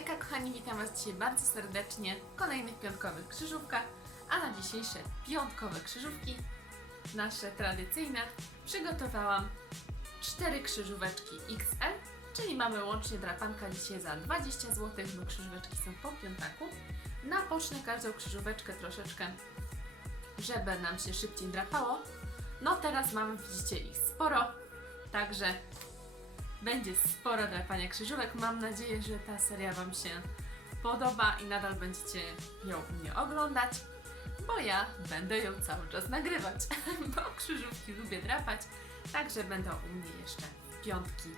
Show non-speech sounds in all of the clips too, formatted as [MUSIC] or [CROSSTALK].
Hejka kochani, witam Was dzisiaj bardzo serdecznie w kolejnych piątkowych krzyżówkach, a na dzisiejsze piątkowe krzyżówki, nasze tradycyjne, przygotowałam cztery krzyżóweczki XL, czyli mamy łącznie drapanka dzisiaj za 20 zł, bo krzyżóweczki są po piątaku. Napocznę każdą krzyżóweczkę troszeczkę, żeby nam się szybciej drapało. No teraz mamy, widzicie, ich sporo, także będzie sporo drapania krzyżówek. Mam nadzieję, że ta seria Wam się podoba i nadal będziecie ją u mnie oglądać, bo ja będę ją cały czas nagrywać, [LAUGHS] bo krzyżówki lubię drapać, także będą u mnie jeszcze piątki.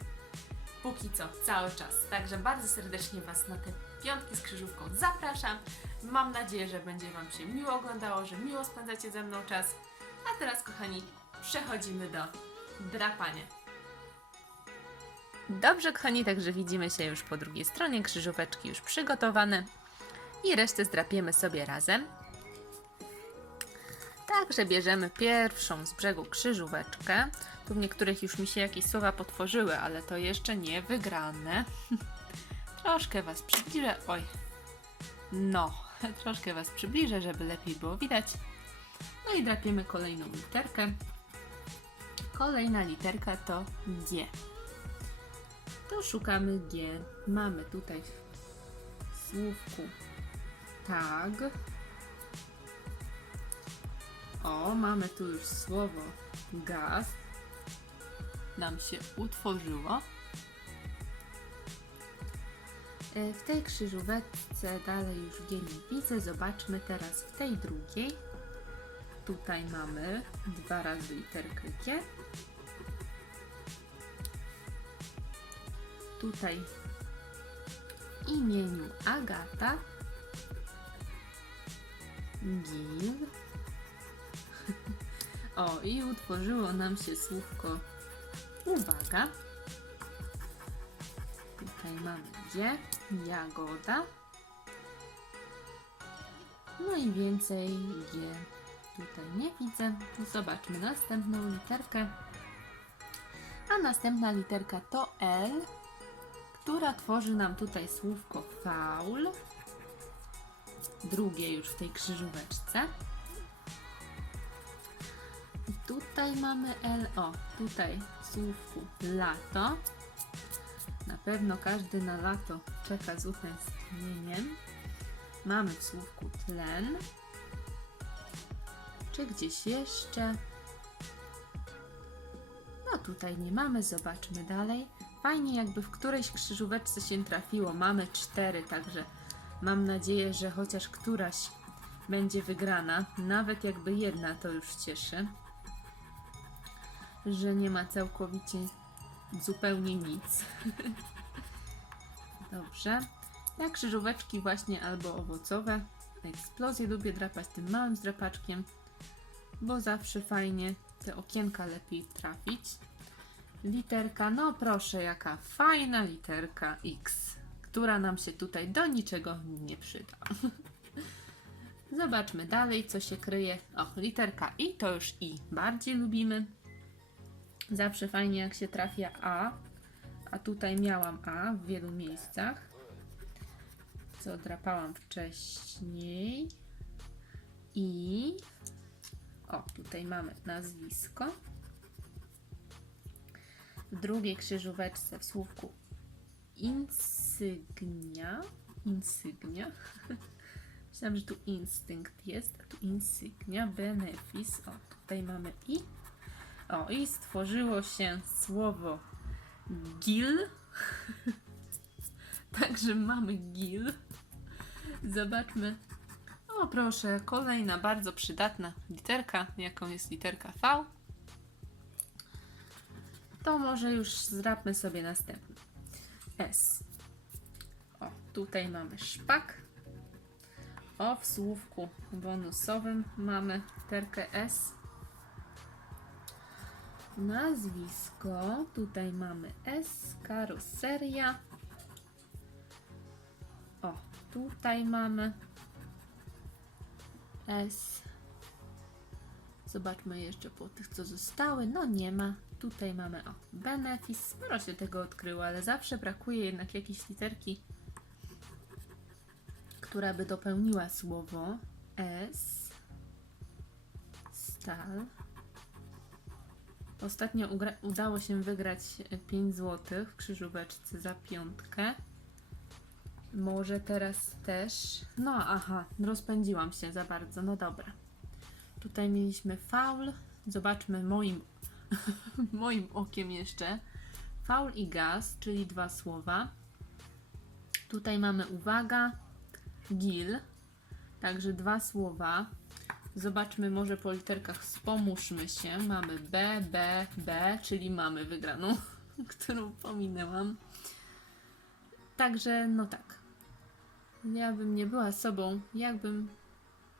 Póki co, cały czas. Także bardzo serdecznie Was na te piątki z krzyżówką zapraszam. Mam nadzieję, że będzie Wam się miło oglądało, że miło spędzacie ze mną czas. A teraz, kochani, przechodzimy do drapania. Dobrze, kochani, także widzimy się już po drugiej stronie. Krzyżóweczki już przygotowane. I resztę zdrapiemy sobie razem. Także bierzemy pierwszą z brzegu krzyżóweczkę. Tu w niektórych już mi się jakieś słowa potworzyły, ale to jeszcze nie wygrane. [LAUGHS] troszkę Was przybliżę. Oj. No, [LAUGHS] troszkę Was przybliżę, żeby lepiej było widać. No i drapiemy kolejną literkę. Kolejna literka to G to szukamy G. Mamy tutaj w słówku tag. O, mamy tu już słowo gaz. Nam się utworzyło. E, W tej krzyżóweczce dalej już G nie widzę. Zobaczmy teraz w tej drugiej. Tutaj mamy dwa razy literkę G. tutaj imieniu Agata Gil. [LAUGHS] O, i utworzyło nam się słówko uwaga. Tutaj mamy gdzie? Jagoda. No i więcej G tutaj nie widzę. Zobaczmy następną literkę. A następna literka to L która tworzy nam tutaj słówko faul. Drugie już w tej krzyżóweczce. I tutaj mamy L. O, tutaj w słówku lato. Na pewno każdy na lato czeka z utęsknieniem. Mamy w słówku tlen. Czy gdzieś jeszcze? No tutaj nie mamy, zobaczmy dalej. Fajnie jakby w którejś krzyżóweczce się trafiło. Mamy cztery, także mam nadzieję, że chociaż któraś będzie wygrana. Nawet jakby jedna to już cieszy. Że nie ma całkowicie zupełnie nic. [LAUGHS] Dobrze. Ja krzyżóweczki właśnie albo owocowe. Eksplozję lubię drapać tym małym zdrapaczkiem, bo zawsze fajnie te okienka lepiej trafić. Literka, no proszę, jaka fajna literka X, która nam się tutaj do niczego nie przyda. [LAUGHS] Zobaczmy dalej, co się kryje. O, literka I to już I bardziej lubimy. Zawsze fajnie, jak się trafia A, a tutaj miałam A w wielu miejscach, co drapałam wcześniej. I o, tutaj mamy nazwisko drugiej krzyżóweczce w słówku insygnia. Insygnia. [LAUGHS] Myślałam, że tu instynkt jest, a tu insygnia, benefis. O, tutaj mamy i. O, i stworzyło się słowo gil. [LAUGHS] Także mamy gil. Zobaczmy. O, proszę, kolejna bardzo przydatna literka, jaką jest literka V to może już zdrapmy sobie następny. S. O, tutaj mamy szpak. O, w słówku bonusowym mamy literkę S. Nazwisko. Tutaj mamy S. Karoseria. O, tutaj mamy S. Zobaczmy jeszcze po tych, co zostały. No nie ma. Tutaj mamy o benefis. Sporo się tego odkryło, ale zawsze brakuje jednak jakiejś literki która by dopełniła słowo S. Stal. Ostatnio udało się wygrać 5 zł w krzyżóweczce za piątkę. Może teraz też. No, aha, rozpędziłam się za bardzo. No dobra. Tutaj mieliśmy faul. Zobaczmy moim, [LAUGHS] moim okiem jeszcze. Faul i gaz, czyli dwa słowa. Tutaj mamy uwaga, gil, także dwa słowa. Zobaczmy może po literkach, wspomóżmy się. Mamy B, B, B, czyli mamy wygraną, [LAUGHS] którą pominęłam. Także, no tak. Ja bym nie była sobą, jakbym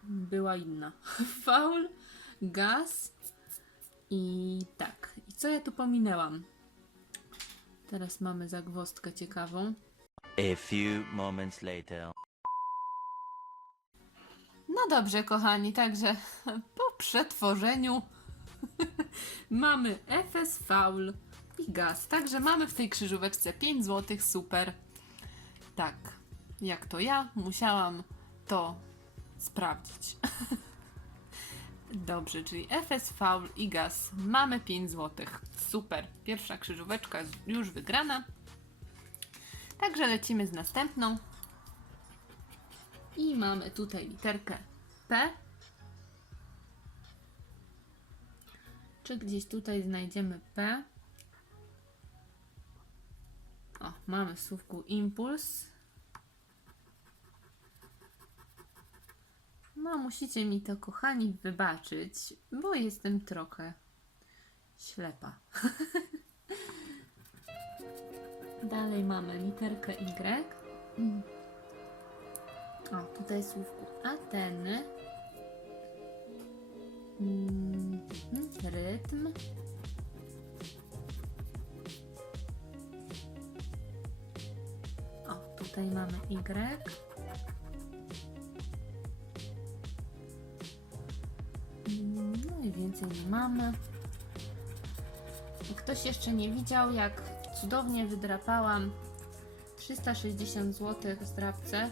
była inna. [LAUGHS] Faul, gaz i tak. I co ja tu pominęłam? Teraz mamy zagwozdkę ciekawą. A few moments later. No dobrze, kochani, także [LAUGHS] po przetworzeniu [LAUGHS] mamy FS Faul i gaz. Także mamy w tej krzyżóweczce 5 zł, super. Tak, jak to ja musiałam to sprawdzić. [LAUGHS] Dobrze, czyli FS i gaz. Mamy 5 zł. Super. Pierwsza krzyżóweczka już wygrana. Także lecimy z następną. I mamy tutaj literkę P. Czy gdzieś tutaj znajdziemy P? O, mamy w słówku impuls. No, musicie mi to, kochani, wybaczyć, bo jestem trochę ślepa. [LAUGHS] Dalej mamy literkę Y. O, tutaj słówku Ateny. Mm, rytm. O, tutaj mamy Y. więcej nie mamy. Ktoś jeszcze nie widział, jak cudownie wydrapałam 360 zł w zdrapce,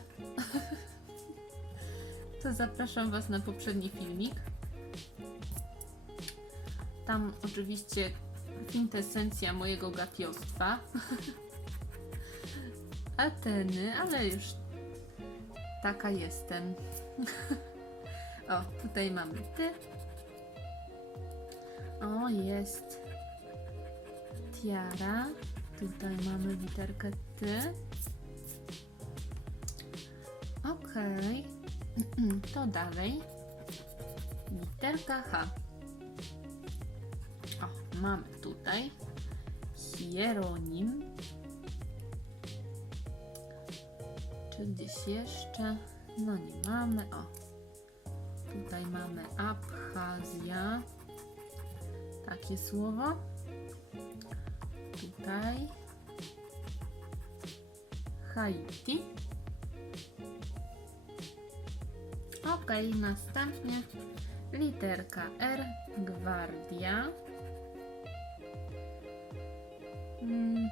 [LAUGHS] to zapraszam Was na poprzedni filmik. Tam oczywiście kwintesencja mojego gapiostwa. [LAUGHS] Ateny, ale już taka jestem. [LAUGHS] o, tutaj mamy ty. O, jest tiara. Tutaj mamy literkę ty. Okej. To dalej. Literka H. O, mamy tutaj hieronim. Czy gdzieś jeszcze? No nie mamy. O. Tutaj mamy Abchazja. Takie słowo. Tutaj Haiti. Ok, następnie literka R, gwardia. Mhm.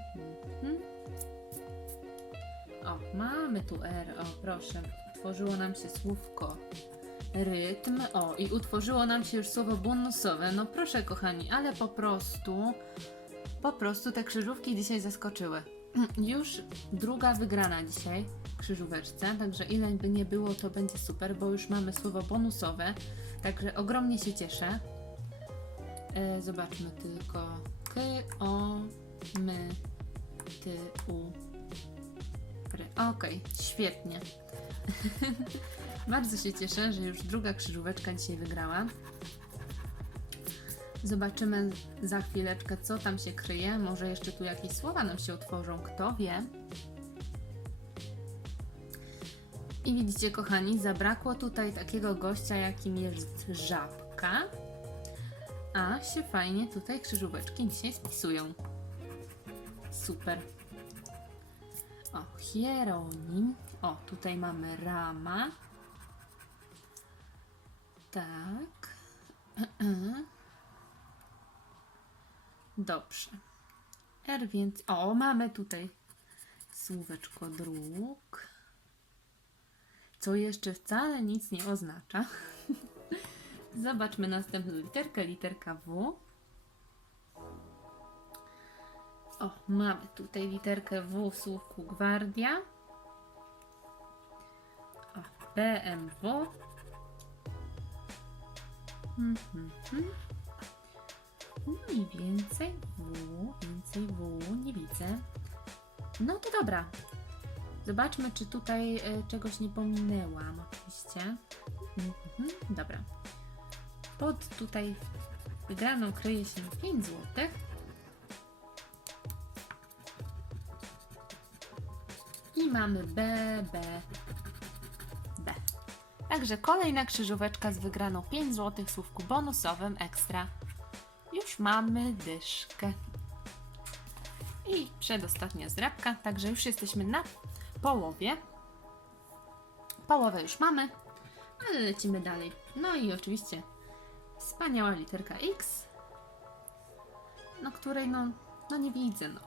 O, mamy tu R, o proszę, utworzyło nam się słówko rytm, o i utworzyło nam się już słowo bonusowe. No proszę kochani, ale po prostu, po prostu te krzyżówki dzisiaj zaskoczyły. [CLEARS THROAT] Już druga wygrana dzisiaj krzyżóweczce, także ile by nie było, to będzie super, bo już mamy słowo bonusowe, także ogromnie się cieszę. E, zobaczmy tylko. K, O, my, ty, u. Okej, świetnie. [LAUGHS] Bardzo się cieszę, że już druga krzyżóweczka dzisiaj wygrała. Zobaczymy za chwileczkę, co tam się kryje. Może jeszcze tu jakieś słowa nam się utworzą, kto wie. I widzicie, kochani, zabrakło tutaj takiego gościa, jakim jest żabka. A się fajnie tutaj krzyżóweczki dzisiaj spisują. Super. O, hieronim. O, tutaj mamy rama. Tak. [CLEARS THROAT] Dobrze. R więc. O, mamy tutaj słóweczko dróg. co jeszcze wcale nic nie oznacza. [LAUGHS] Zobaczmy następną literkę, literka W. O, mamy tutaj literkę W w słówku gwardia. O, BMW. No i więcej W, więcej W, nie widzę. No to dobra. Zobaczmy, czy tutaj e, czegoś nie pominęłam, oczywiście. Mhm, dobra. Pod tutaj wygraną kryje się 5 zł. I mamy B, B. Także kolejna krzyżóweczka z wygraną 5 zł w bonusowym ekstra. Już mamy dyszkę. I przedostatnia zdrabka, także już jesteśmy na połowie. Połowę już mamy, ale lecimy dalej. No i oczywiście wspaniała literka X, no której no, no nie widzę, no.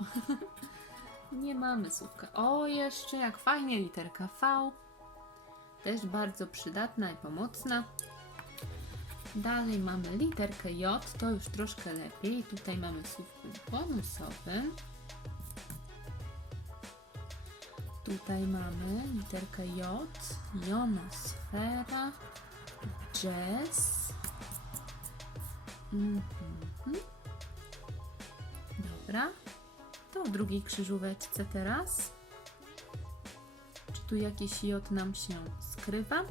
[LAUGHS] nie mamy słówka. O, jeszcze jak fajnie literka V. Też bardzo przydatna i pomocna. Dalej mamy literkę J, to już troszkę lepiej. Tutaj mamy słówku bonusowym. Tutaj mamy literkę J, jonosfera, jazz. Mhm. Dobra. To w drugiej krzyżóweczce teraz. Czy tu jakiś J nam się skrywa?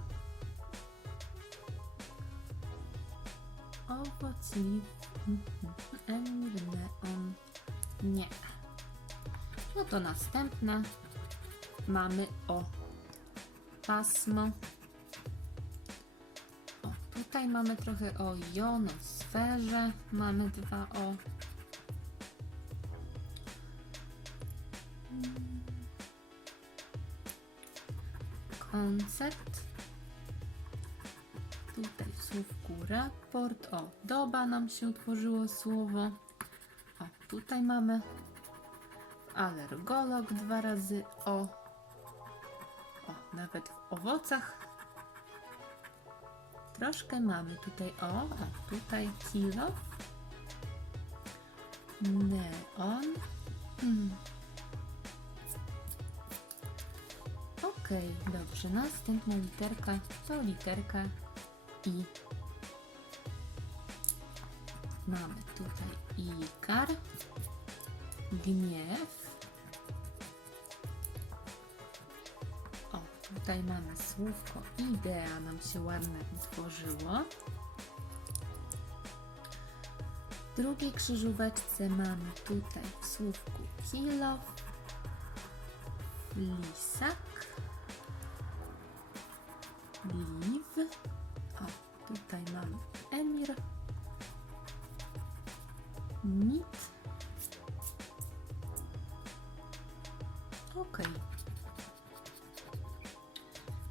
Owoc, liw, mhm. emir, neon. Nie. No to następne mamy o pasmo. O, tutaj mamy trochę o jonosferze. Mamy dwa o. Koncept. Tutaj słówku raport. O, doba nam się utworzyło słowo. O, tutaj mamy alergolog dwa razy o. O, nawet w owocach. Troszkę mamy tutaj o, o tutaj kilo. Neon. Dobrze. Następna literka to literka I. Mamy tutaj ikar, gniew. O, tutaj mamy słówko idea nam się ładnie utworzyło. W drugiej krzyżóweczce mamy tutaj w słówku kilo, lisak, liw. O, tutaj mamy emir, mit. Ok.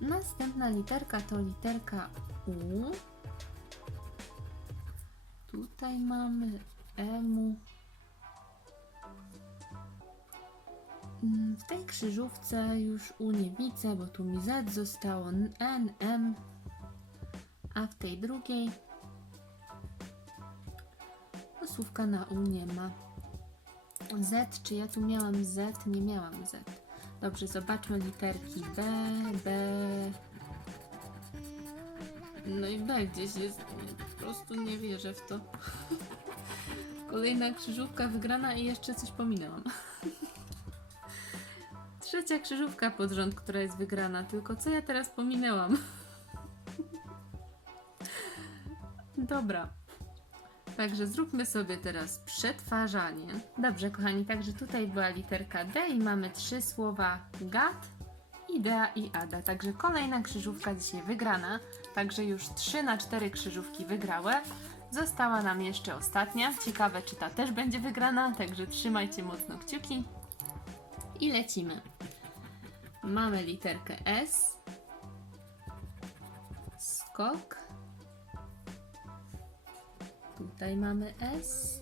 Następna literka to literka U. Tutaj mamy emu. W tej krzyżówce już U nie widzę, bo tu mi Z zostało N, M, a w tej drugiej no, słówka na U nie ma. Z, czy ja tu miałam Z? Nie miałam Z. Dobrze, zobaczmy literki B, B. No i B gdzieś jest. Po prostu nie wierzę w to. [LAUGHS] Kolejna krzyżówka wygrana i jeszcze coś pominęłam. [LAUGHS] Trzecia krzyżówka pod rząd, która jest wygrana. Tylko co ja teraz pominęłam? [LAUGHS] Dobra. Także zróbmy sobie teraz przetwarzanie. Dobrze, kochani, także tutaj była literka D i mamy trzy słowa gad, idea i ada. Także kolejna krzyżówka dzisiaj wygrana. Także już 3 na 4 krzyżówki wygrałe. Została nam jeszcze ostatnia. Ciekawe, czy ta też będzie wygrana, także trzymajcie mocno kciuki. I lecimy. Mamy literkę S. Skok. Tutaj mamy S.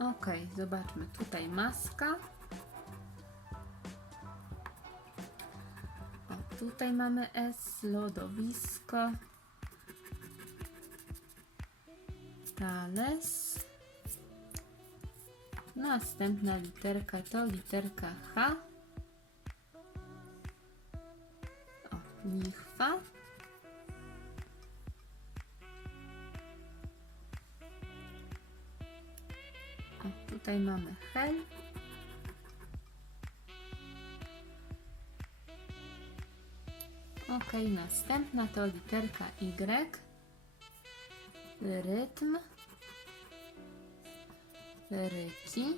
Ok, zobaczmy. Tutaj maska. tutaj mamy S, lodowisko. Thales. Następna literka to literka H. O, lichwa. O, tutaj mamy hel. Ok, następna to literka Y. Rytm. Ryki.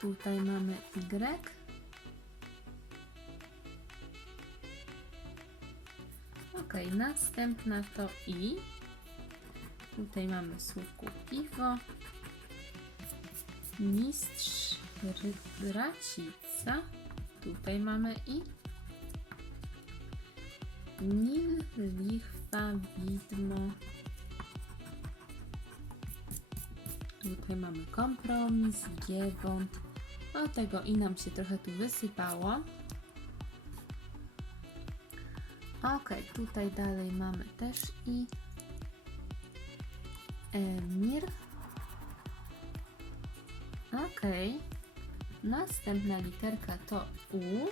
Tutaj mamy Y. Ok, następna to I. Tutaj mamy słówko piwo. Mistrz Racica. Tutaj mamy i. Nil, lichwa, widmo. Tutaj mamy kompromis, giewont. O tego i nam się trochę tu wysypało. Ok, tutaj dalej mamy też i. Emir. Ok. Następna literka to U.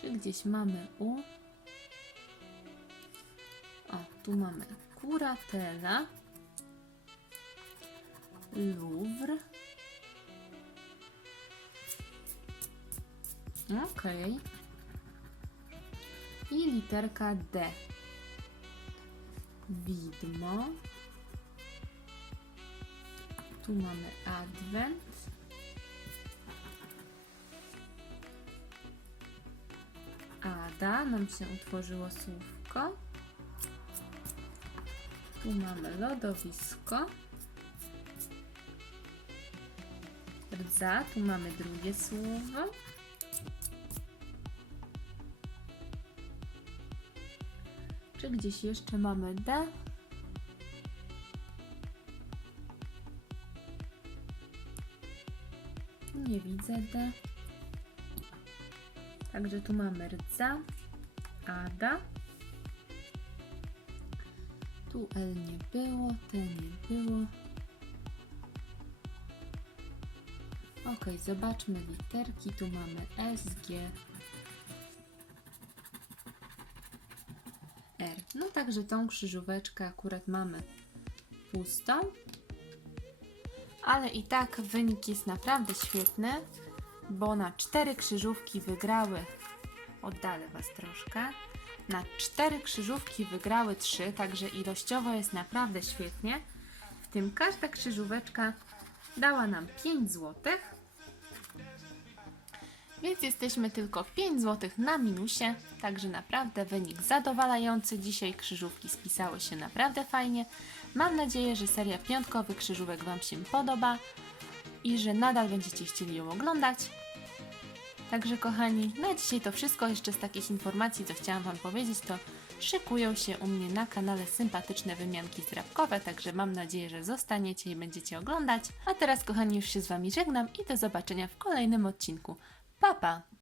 Czy gdzieś mamy U? O, tu mamy kuratela. Louvre. Ok. I literka D. Widmo. Tu mamy adwent. Ada, nam się utworzyło słówko. Tu mamy lodowisko. Rdza, tu mamy drugie słowo. Czy gdzieś jeszcze mamy D? Nie widzę D. Także tu mamy rdza, Ada. Tu L nie było, T nie było. Ok, zobaczmy literki. Tu mamy S, G, R. No także tą krzyżóweczkę akurat mamy pustą. Ale i tak wynik jest naprawdę świetny, bo na cztery krzyżówki wygrały, oddalę Was troszkę, na cztery krzyżówki wygrały trzy, także ilościowo jest naprawdę świetnie. W tym każda krzyżóweczka dała nam 5 złotych. Więc jesteśmy tylko 5 zł na minusie, także naprawdę wynik zadowalający. Dzisiaj krzyżówki spisały się naprawdę fajnie. Mam nadzieję, że seria piątkowych krzyżówek Wam się podoba i że nadal będziecie chcieli ją oglądać. Także kochani, na dzisiaj to wszystko. Jeszcze z takich informacji, co chciałam Wam powiedzieć, to szykują się u mnie na kanale sympatyczne wymianki zdrabkowe, także mam nadzieję, że zostaniecie i będziecie oglądać. A teraz kochani, już się z Wami żegnam i do zobaczenia w kolejnym odcinku. Pa, pa!